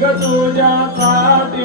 गजुजासाठी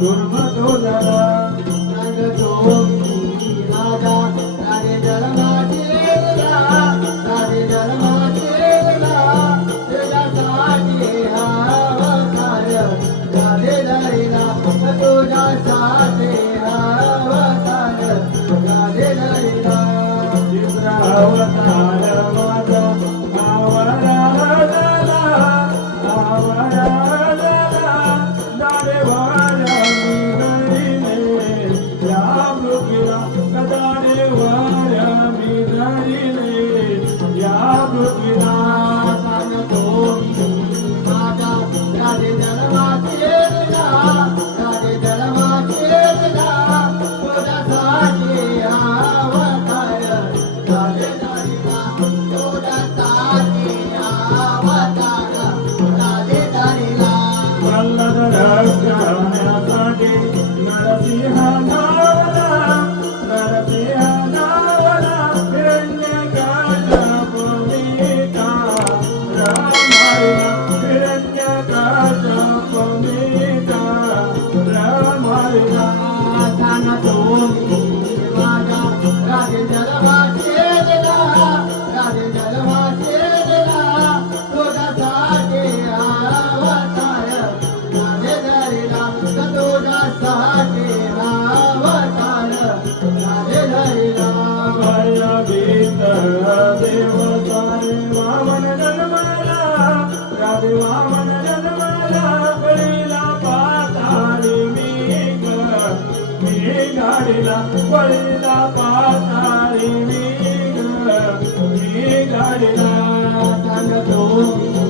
Good Thank you.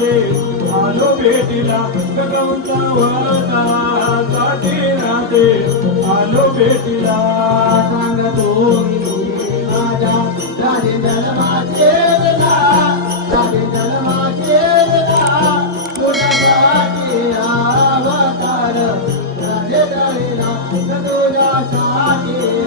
रे आलो बेटीला गगवता वाटा काटे राधे आलो बेटीला सांगतो राजा राजे दलमाचे राजे दलमाचे कोणासाठी आवतार राजे दळेला गगवला साठे